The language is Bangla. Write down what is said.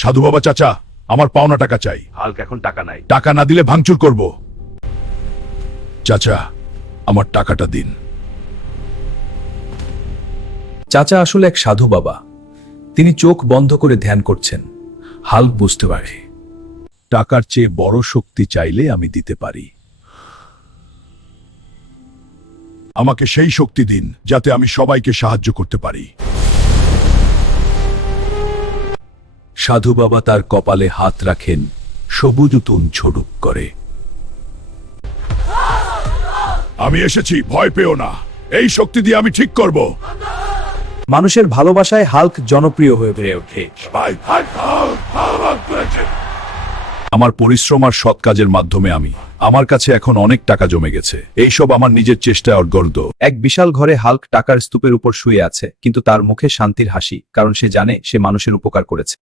সাধু বাবা চাচা, আমার পাওনা টাকা চাই। হাল্ক এখন টাকা নাই। টাকা না দিলে ভাঙচুর করব। চাচা, আমার টাকাটা দিন। চাচা আসলে এক সাধু বাবা। তিনি চোখ বন্ধ করে ধ্যান করছেন। হাল্ক বুঝতে পারে, টাকার চেয়ে বড় শক্তি চাইলে আমি দিতে পারি। আমাকে সেই শক্তি দিন যাতে আমি সবাইকে সাহায্য করতে পারি। সাধু বাবা তার কপালে হাত রাখেন, সবুজ উতুন ছড়ুক করে। আমি এসেছি, ভয় পেও না। এই শক্তি দিয়ে আমি ঠিক করব। মানুষের ভালোবাসায় হাল্ক জনপ্রিয় হয়ে বেড়ে ওঠে। আমার পরিশ্রম আর সৎ কাজের মাধ্যমে আমার কাছে এখন অনেক টাকা জমে গেছে। এইসব আমার নিজের চেষ্টায় অর্গর্দ। এক বিশাল ঘরে হাল্ক টাকার স্তূপের উপর শুয়ে আছে, কিন্তু তার মুখে শান্তির হাসি, কারণ সে জানে সে মানুষের উপকার করেছে।